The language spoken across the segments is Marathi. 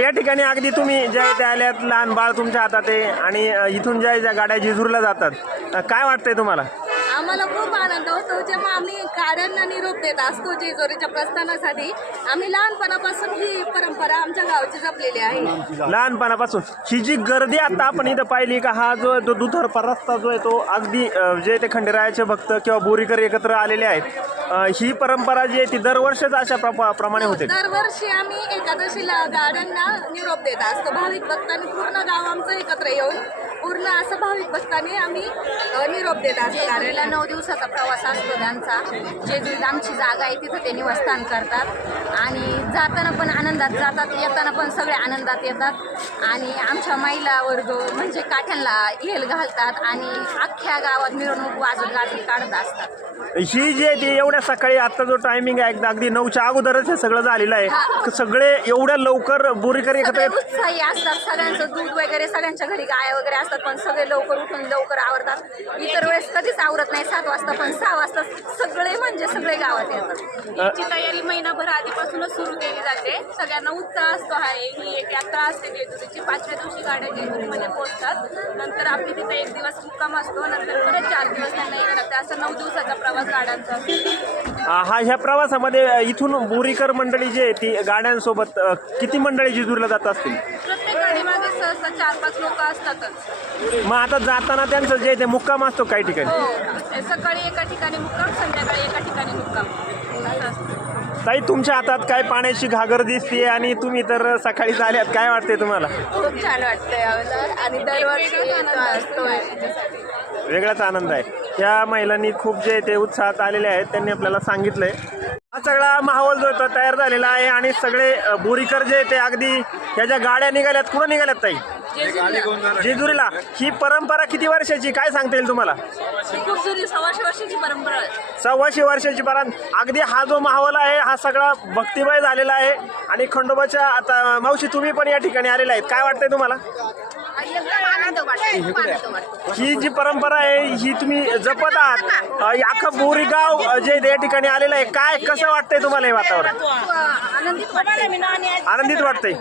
या ठिकाणी अगदी तुम्ही ज्या इथे आल्यात, लहान बाळ तुमच्या हातात आहे आणि इथून ज्या गाड्या जेजूरला जातात, काय वाटतंय तुम्हाला? आम्हाला खूप आनंद होतो जेव्हा आम्ही गाड्यांना निरोप देत असतो जेजुरीच्या प्रस्थानासाठी. आम्ही लहानपणापासून ही परंपरा आमच्या गावची जपलेली आहे. लहानपणापासून ही जी गर्दी आता आपण इथं पाहिली का, हा जो दुतर्फा रस्ता जो आहे तो अगदी जे ते खंडेरायाचे भक्त किंवा बोरीकर एकत्र आलेले आहेत, ही परंपरा जी आहे ती दरवर्षीच अशा प्रमाणे होते. दरवर्षी आम्ही एकादशीला गाड्यांना निरोप देत असतो. भाविक भक्तांनी पूर्ण गाव आमचं एकत्र येऊन पूर्ण असं भाविक भक्तांनी आम्ही निरोप देत असतो. गाड्याला 9 दिवसाचा प्रवास असतो त्यांचा. जेजुरीत आमची जागा आहे, तिथं ते निवासस्थान करतात आणि जाताना पण आनंदात जातात, येताना पण सगळे आनंदात येतात. आणि आमच्या महिला वर्ग म्हणजे काठ्यांना हेल घालतात आणि अख्ख्या गावात मिरवणूक वाजत गाजत काढत असतात. ही जी आहे ती एवढ्या सकाळी आता जो टायमिंग आहे अगदी 9च्या अगोदरच हे सगळं झालेलं आहे. सगळे एवढ्या लवकर बोरीकर एकत्र उत्साही असतात. सगळ्यांचं दूध वगैरे सगळ्यांच्या घरी गाय वगैरे असतात, पण सगळे लवकर उठून लवकर आवरतात. इतर वेळेस कधीच आवरत नाही 7 वाजता, पण 6 वाजता सगळे म्हणजे सगळे गावात येतात. याची तयारी महिनाभर आधीपासूनच सुरू केली जाते. सगळ्यांना उत्साह असतो. ही एक यात्रा असते जेजुरीची. 5व्या दिवशी गाड्या जेजुरीमध्ये पोहोचतात. नंतर आपली तिथे 1 दिवस मुक्काम असतो. नंतर परत 4 दिवस त्यांना येणार लागते. असं 9 दिवसाचा प्रवास गाड्यांचा. ह्या प्रवासामध्ये इथून बोरीकर मंडळी जी आहे ती गाड्यांसोबत किती मंडळी जेजुरीला जात असतील? प्रत्येक गाडीमागे सहसा 4-5 लोक असतातच. मग आता जाताना त्यांचं जे ते मुक्काम असतो काही ठिकाणी? हो, सकाळी एका ठिकाणी मुक्काम, संध्याकाळी एका ठिकाणी मुक्काम असं असतं. ताई, तुमच्या हातात काय पाण्याची घागर दिसते आणि तुम्ही तर सकाळीच आल्यात, काय वाटते तुम्हाला? खूप छान वाटतंय आणि दरवर्षी असतो. वेगळाच आनंद आहे. या महिलांनी खूप जे ते उत्साहात आलेले आहेत, त्यांनी आपल्याला सांगितलंय. हा सगळा माहोल जो तो तयार झालेला आहे आणि सगळे बोरीकर जे ते अगदी ह्या ज्या गाड्या निघाल्यात, कुठं निघाल्यात ताई? जेजुरीला. ही परंपरा किती वर्षाची, काय सांगता येईल तुम्हाला? खूप जुनी 100 वर्षाची परंपरा आहे. 100 वर्षाची परंपरा. अगदी हा जो माहोल आहे हा सगळा भक्तिमय झालेला आहे. आणि खंडोबाच्या आता मावशी तुम्ही पण या ठिकाणी आलेला आहेत, काय वाटतंय तुम्हाला? ही जी परंपरा आहे ही तुम्ही जपत आहात. अख्खं बोरी गाव जे या ठिकाणी आलेलं आहे, काय कसं वाटतंय तुम्हाला हे वातावरण? आनंदित वाटतंय.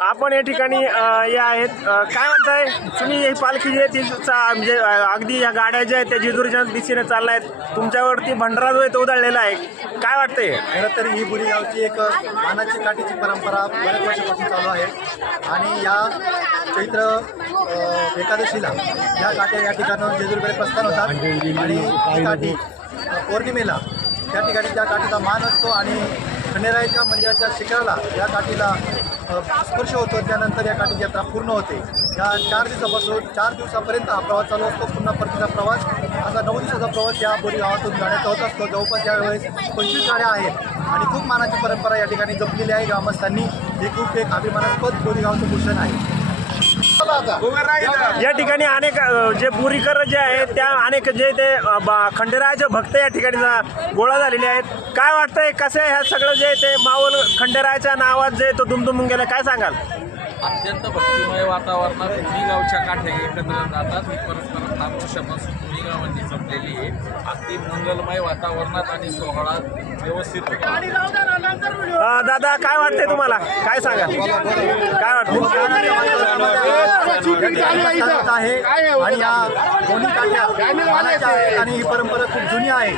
आपण या ठिकाणी या आहेत, काय म्हणताय तुम्ही? ही पालखी जी आहे ती म्हणजे अगदी या गाड्या ज्या आहेत त्या जेजुरीच्या दिशेने चालल्या आहेत, तुमच्यावरती भंडारा जो आहे तो उधळलेला आहे, काय वाटतंय? खरं तर ही बोरी गावची एक मानाची काठीची परंपरा बऱ्याच वर्षापासून चालू आहे. आणि या चैत्र एकादशीला या काठ्या या ठिकाणाहून जेजुरीकडे प्रस्थान होतात. आणि ही काठी पौर्णिमेला त्या ठिकाणी त्या काठीचा मान असतो आणि खंडेरायाच्या मंदिराच्या शिखराला या काठीला स्पर्श होतो. त्यानंतर या काठीची यात्रा पूर्ण होते. या 4 दिवसापासून 4 दिवसापर्यंत हा प्रवास चालू असतो. पुन्हा परतीचा प्रवास असा 9 दिवसाचा प्रवास या बोरी गावातून गाड्याचा होत असतो. जवळपास यावेळेस 25 गाड्या आहेत आणि खूप मानाची परंपरा या ठिकाणी जपलेली आहे ग्रामस्थांनी. हे खूप एक अभिमानास्पद बोरी गावचं भूषण आहे. या ठिकाणी अनेक जे बोरीकर जे आहेत त्या अनेक जे ते खंडेरायाचे भक्त या ठिकाणी गोळा झालेले आहेत. काय वाटतंय कसं ह्या सगळं जे ते माहोल खंडेरायाच्या नावात जे तो दुमदुमून गेला, काय सांगाल? अत्यंत भक्तिमय वातावरणात दोन्ही गावच्या काठ्या एकत्र जातात. ही परंपरा 5 वर्षापासून दोन्ही गावांनी जपलेली आहे. अगदी मंगलमय वातावरणात आणि सोहळा व्यवस्थित होतो. दादा, काय वाटतंय तुम्हाला, काय सांगाल? काय वाटतं? आहे आणि या दोन्ही काठ्या आणि ही परंपरा खूप जुनी आहे.